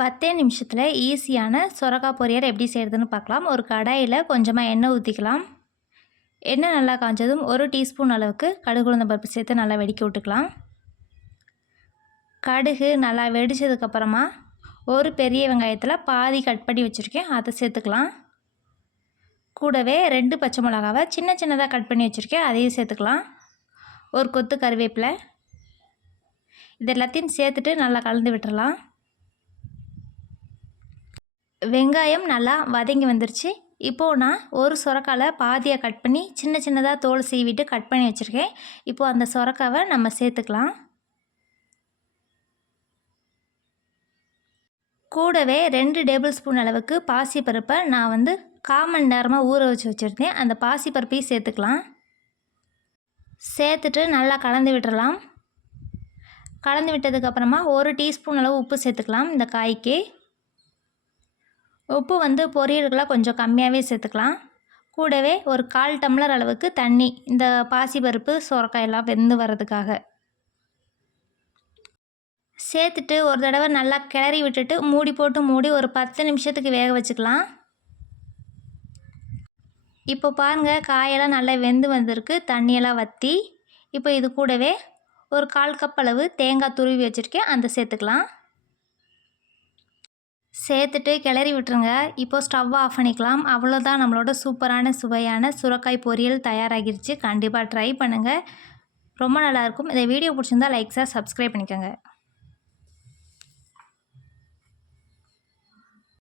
10 நிமிஷத்தில் ஈஸியான சொரக்காய் பொரியல் எப்படி செய்கிறதுன்னு பார்க்கலாம். ஒரு கடாயில் கொஞ்சமாக எண்ணெய் ஊற்றிக்கலாம். எண்ணெய் நல்லா காஞ்சதும் 1 டீஸ்பூன் அளவுக்கு கடுகு உளுந்தம் பருப்பு சேர்த்து நல்லா வெடிக்க விட்டுக்கலாம். கடுகு நல்லா வெடித்ததுக்கப்புறமா ஒரு பெரிய வெங்காயத்தில் பாதி கட் பண்ணி வச்சுருக்கேன், அதை சேர்த்துக்கலாம். கூடவே 2 பச்சை மிளகாவை சின்ன சின்னதாக கட் பண்ணி வச்சுருக்கேன், அதையும் சேர்த்துக்கலாம். ஒரு கொத்து கருவேப்பிலை, இது எல்லாத்தையும் சேர்த்துட்டு நல்லா கலந்து விட்டுறலாம். வெங்காயம் நல்லா வதங்கி வந்துருச்சு. இப்போது நான் ஒரு சொரக்காவை பாதியாக கட் பண்ணி சின்ன சின்னதாக தோல் சீவிட்டு கட் பண்ணி வச்சுருக்கேன். இப்போது அந்த சொரக்காவை நம்ம சேர்த்துக்கலாம். கூடவே 2 டேபிள் ஸ்பூன் அளவுக்கு பாசிப்பருப்பை நான் 1/4 மணி நேரமாக ஊற வச்சு வச்சுருந்தேன், அந்த பாசிப்பருப்பையும் சேர்த்துக்கலாம். சேர்த்துட்டு நல்லா கலந்து விட்டுறலாம். கலந்து விட்டதுக்கப்புறமா 1 டீஸ்பூன் அளவு உப்பு சேர்த்துக்கலாம். இந்த காய்க்கு உப்பு பொரியலுக்கெல்லாம் கொஞ்சம் கம்மியாகவே சேர்த்துக்கலாம். கூடவே ஒரு 1/4 டம்ளர் அளவுக்கு தண்ணி, இந்த பாசிப்பருப்பு சொரக்காய் எல்லாம் வெந்து வர்றதுக்காக சேர்த்துட்டு ஒரு தடவை நல்லா கிளறி விட்டுட்டு மூடி ஒரு 10 நிமிஷத்துக்கு வேக வச்சுக்கலாம். இப்போ பாருங்கள், காயெல்லாம் நல்லா வெந்து வந்திருக்கு, தண்ணியெல்லாம் வற்றி. இப்போ இது கூடவே ஒரு 1/4 கப் அளவு தேங்காய் துருவி வச்சுருக்கேன், அந்த சேர்த்துக்கலாம். சேர்த்துட்டு கிளறி விட்டுருங்க. இப்போது ஸ்டவ் ஆஃப் பண்ணிக்கலாம். அவ்வளோதான், நம்மளோட சூப்பரான சுவையான சுரைக்காய் பொரியல் தயாராகிருச்சு. கண்டிப்பாக ட்ரை பண்ணுங்கள், ரொம்ப நல்லாயிருக்கும். இந்த வீடியோ பிடிச்சிருந்தா லைக், ஷேர், சப்ஸ்கிரைப் பண்ணிக்கோங்க.